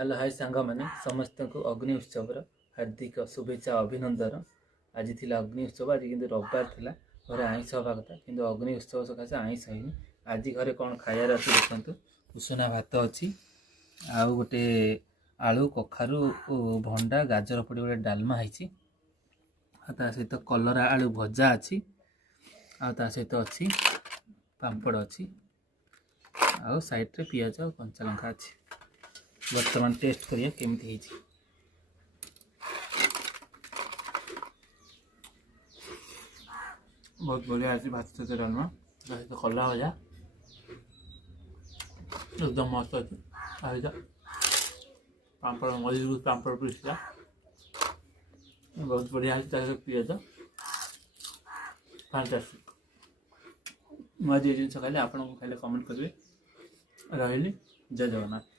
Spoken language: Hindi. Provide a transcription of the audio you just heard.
हेलो हाय सांग मैंने समस्त को अग्नि उत्सव हार्दिक शुभेच्छा अभिनंदन। आज थी अग्नि उत्सव, आज किंतु रविवार था घर आईष हवा कथा किंतु अग्नि उत्सव सकाशे आईष है। आज घरे कौन खायार अच्छी देखते उषुना भात अच्छी आउ गोटे आलू कखारू भंडा गाजर पड़ी गोटे डालमा है सहित कलरा आलू भजा अच्छी सहित अच्छी पापड़ अच्छी आउ साइड रे पियाज और कंचा लंका अच्छी। बर्तमान टेस्ट करिए केमती है। बहुत बढ़िया अच्छी भात सहित डालमा सहित कलरा भजा एकदम मस्त अच्छे। पापड़ मझी पापड़ पीसला बहुत बढ़िया है। पियाज फैंटास्टिक। मुझे जिन खाइले आपको खाइले कमेंट करेंगे। रही जय जगन्नाथ।